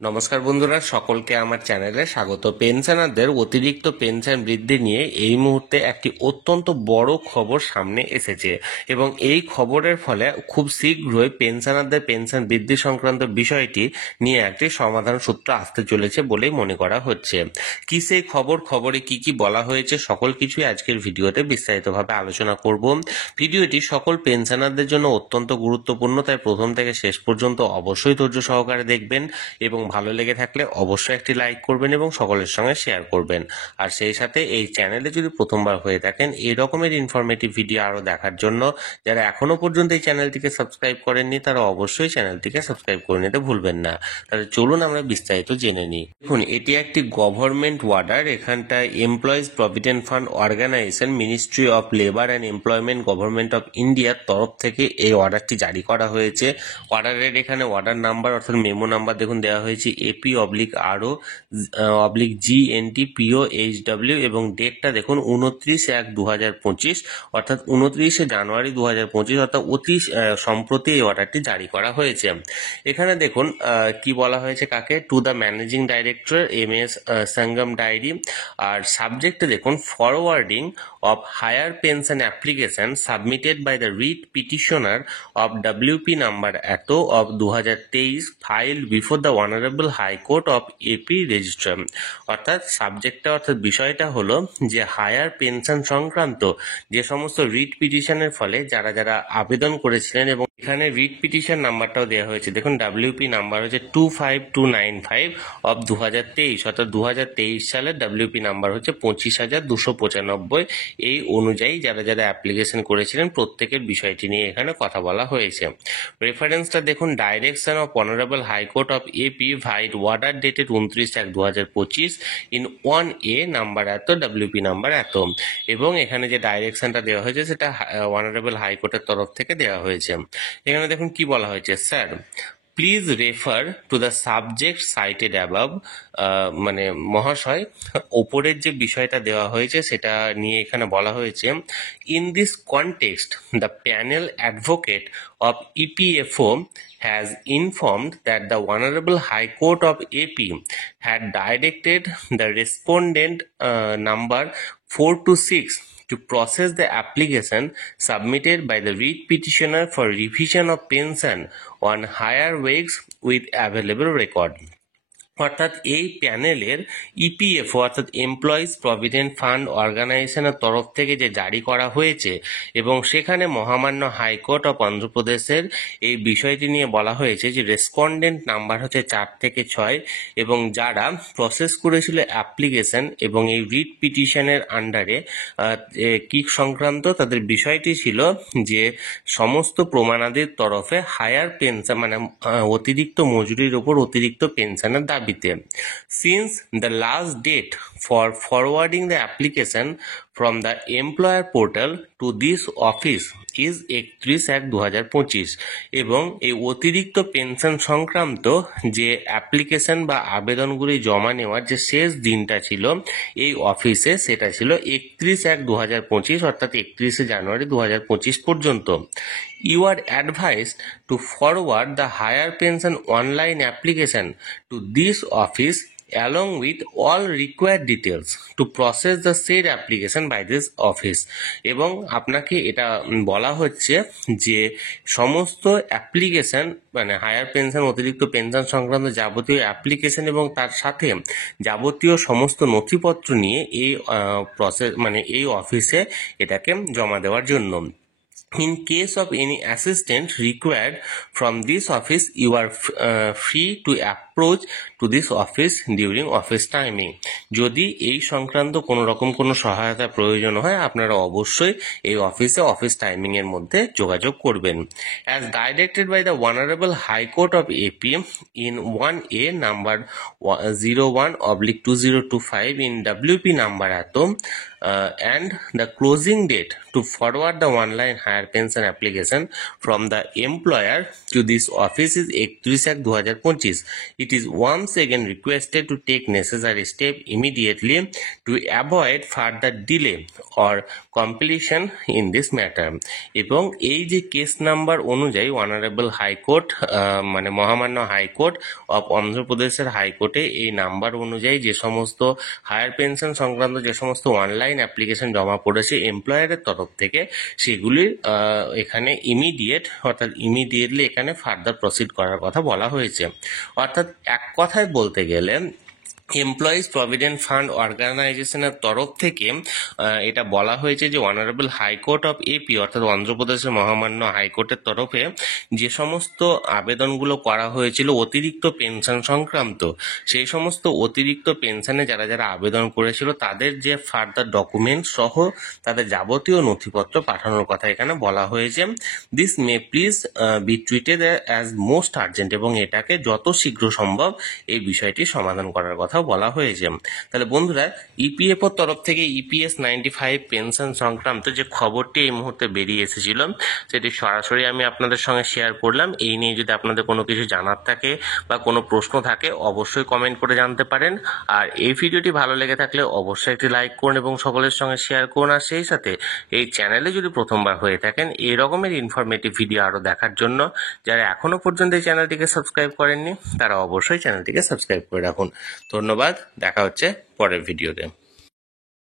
নমস্কার বন্ধুরা, সকলকে আমার চ্যানেলে স্বাগত। পেনশনারদের অতিরিক্ত পেনশন বৃদ্ধি নিয়ে এই মুহূর্তে একটি অত্যন্ত বড় খবর সামনে এসেছে এবং এই খবরের ফলে খুব শীঘ্রই পেনশনারদের পেনশন বৃদ্ধি সংক্রান্ত বিষয়টি নিয়ে একটি সমাধান সূত্র আসতে চলেছে বলেই মনে করা হচ্ছে। কি সেই খবরে কি কি বলা হয়েছে সকল কিছুই আজকের ভিডিওতে বিস্তারিতভাবে আলোচনা করব। ভিডিওটি সকল পেনশনারদের জন্য অত্যন্ত গুরুত্বপূর্ণ, তাই প্রথম থেকে শেষ পর্যন্ত অবশ্যই ধৈর্য সহকারে দেখবেন এবং ভালো লেগে থাকলে অবশ্যই একটি লাইক করবেন এবং সকলের সঙ্গে শেয়ার করবেন। আর সেই সাথে এই চ্যানেলে যদি প্রথমবার হয়ে থাকেন এই রকমের ইনফরমেটিভ ভিডিও আরও দেখার জন্য যারা এখনো পর্যন্ত এই চ্যানেলটিকে সাবস্ক্রাইব করেননি তারা অবশ্যই চ্যানেলটিকে সাবস্ক্রাইব করে নিতে ভুলবেন না। তাহলে চলুন আমরা বিস্তারিত জেনে নিই। দেখুন, এটি একটি গভর্নমেন্ট অর্ডার। এখানটায় employees provident fund organisation, ministry of labour and employment, government of ইন্ডিয়ার তরফ থেকে এই অর্ডারটি জারি করা হয়েছে। অর্ডারের এখানে অর্ডার নাম্বার অর্থাৎ মেমো নাম্বার দেখুন দেওয়া হয়েছে AP/RO/GNT/PO/HW এবং ডেটটা দেখুন 29/1/2025 অর্থাৎ 29শে জানুয়ারি 2025 অর্থাৎ অতি সম্প্রতি এই অর্ডারটি জারি করা হয়েছে। এখানে দেখুন কি বলা হয়েছে কাকে, to the managing director MS Sangam diary. আর সাবজেক্টে দেখুন forwarding of higher pension application submitted by the writ petitioner of WP number এতো of 2023 filed before the Honorable High Court of AP Registrar। অর্থাৎ সাবজেক্টটা অর্থাৎ বিষয়টা হলো যে হায়ার পেনশন সংক্রান্ত যে সমস্ত রিট পিটিশনের ফলে যারা যারা আবেদন করেছিলেন, এবং এখানে রিট পিটিশন নাম্বারটাও দেওয়া হয়েছে দেখুন, WP নাম্বার হচ্ছে 25295 of 2023 অর্থাৎ 2023 সালের WP নাম্বার হচ্ছে 25,295। এই অনুযায়ী যারা যারা অ্যাপ্লিকেশন করেছিলেন প্রত্যেকের বিষয়টি নিয়ে এখানে কথা বলা হয়েছে। রেফারেন্সটা দেখুন, direction of honourable high court of AP vide order dated 29/1/2025 in 1A number এত WP নাম্বার এত, এবং এখানে যে ডাইরেকশনটা দেওয়া হয়েছে সেটা অনারেবল হাইকোর্টের তরফ থেকে দেওয়া হয়েছে। এখানে দেখুন কি বলা হয়েছে, sir please refer to the subject cited above. মানে মহাশয়, ওপরের যে বিষয়টা দেওয়া হয়েছে সেটা নিয়ে এখানে বলা হয়েছে, in this context the panel advocate of EPFO has informed that the Honorable High Court of AP had directed the respondent number 4 to 6 to process the application submitted by the writ petitioner for revision of pension on higher wages with available record। অর্থাৎ এই প্যানেলের EPFO অর্থাৎ employees provident fund অর্গানাইজেশনের তরফ থেকে যে জারি করা হয়েছে এবং সেখানে মহামান্য হাইকোর্ট অফ অন্ধ্রপ্রদেশের এই বিষয়টি নিয়ে বলা হয়েছে যে রেসপন্ডেন্ট নাম্বার হচ্ছে 4 থেকে 6 এবং যারা প্রসেস করেছিল অ্যাপ্লিকেশন এবং এই রিট পিটিশনের আন্ডারে কি সংক্রান্ত তাদের বিষয়টি ছিল যে সমস্ত প্রমাণাদির তরফে হায়ার পেনশন মানে অতিরিক্ত মজুরির উপর অতিরিক্ত পেনশনের দাবিতে। Since the last date for forwarding the application from the employer portal to this office is 31/1/2025 এবং এই অতিরিক্ত পেনশন সংক্রান্ত যে অ্যাপ্লিকেশন বা আবেদনগুলি জমা নেওয়ার যে শেষ দিনটা ছিল এই অফিসে সেটা ছিল 31/1/2025 অর্থাৎ 31শে জানুয়ারি 2025 পর্যন্ত। You are advised to forward the higher pension online application to this office along with all required details to process the said application by this office। এবং আপনাকে এটা বলা হচ্ছে যে সমস্ত অ্যাপ্লিকেশন মানে হায়ার পেনশন অতিরিক্ত পেনশন সংক্রান্ত যাবতীয় অ্যাপ্লিকেশন এবং তার সাথে যাবতীয় সমস্ত নথিপত্র নিয়ে এই প্রসেস মানে এই অফিসে এটাকে জমা দেওয়ার জন্য। In case of any assistance required from this office, you are free to approach to this office during office timing। যদি এই সংক্রান্ত কোনো রকম কোনো সহায়তা প্রয়োজন হয় আপনারা অবশ্যই এই অফিসে অফিস টাইমিং এর মধ্যে যোগাযোগ করবেন। As directed by the Honorable High Court of AP in 1A number 01/2025 in WP number এত and the closing date to forward the online higher higher pension application from the employer to this office is 31/1/2025. It is once again requested to take necessary step immediately to avoid further delay or completion in this matter. এবং এই যে case number অনুযায়ী honourable high court মানে মহামান্য high court of অন্ধ্রপ্রদেশের হাইকোর্টে এই number অনুযায়ী যে সমস্ত হায়ার পেনশন সংক্রান্ত যে সমস্ত অনলাইন অ্যাপ্লিকেশন জমা পড়েছে এমপ্লয়ারের তরফ থেকে সেগুলির এখানে ইমিডিয়েটলি এখানে ফার্দার প্রসিড করার কথা বলা হয়েছে। অর্থাৎ এক কথায় বলতে গেলে এমপ্লয়িজ প্রভিডেন্ট ফান্ড অর্গানাইজেশনের তরফ থেকে এটা বলা হয়েছে যে অনারেবল হাইকোর্ট অফ এপি অর্থাৎ অন্ধ্রপ্রদেশের মহামান্য হাইকোর্টের তরফে যে সমস্ত আবেদনগুলো করা হয়েছিল অতিরিক্ত পেনশন সংক্রান্ত সেই সমস্ত অতিরিক্ত পেনশনে যারা যারা আবেদন করেছিল তাদের যে ফার্দার ডকুমেন্ট সহ তাদের যাবতীয় নথিপত্র পাঠানোর কথা এখানে বলা হয়েছে। This may please be treated as most urgent এবং এটাকে যত শীঘ্র সম্ভব এই বিষয়টি সমাধান করার কথা বলা হয়েছে। তাহলে বন্ধুরা ইপিএফওর তরফ থেকে ইপিএস 95 পেনশন সংক্রান্ত যে খবরটি এই মুহূর্তে বেরিয়ে এসেছিল সেটি সরাসরি আমি আপনাদের সঙ্গে শেয়ার করলাম। এই নিয়ে যদি আপনাদের কোনো কিছু জানার থাকে বা কোনো প্রশ্ন থাকে অবশ্যই কমেন্ট করে জানতে পারেন। আর এই ভিডিওটি ভালো লেগে থাকলে অবশ্যই একটি লাইক করুন এবং সকলের সঙ্গে শেয়ার করুন। আর সেই সাথে এই চ্যানেলে যদি প্রথমবার হয়ে থাকেন এই রকমের ইনফরমেটিভ ভিডিও আরও দেখার জন্য যারা এখনো পর্যন্ত এই চ্যানেলটিকে সাবস্ক্রাইব করেননি তারা অবশ্যই চ্যানেলটিকে সাবস্ক্রাইব করে রাখুন। ধন্যবাদ, দেখা হচ্ছে পরের ভিডিওতে।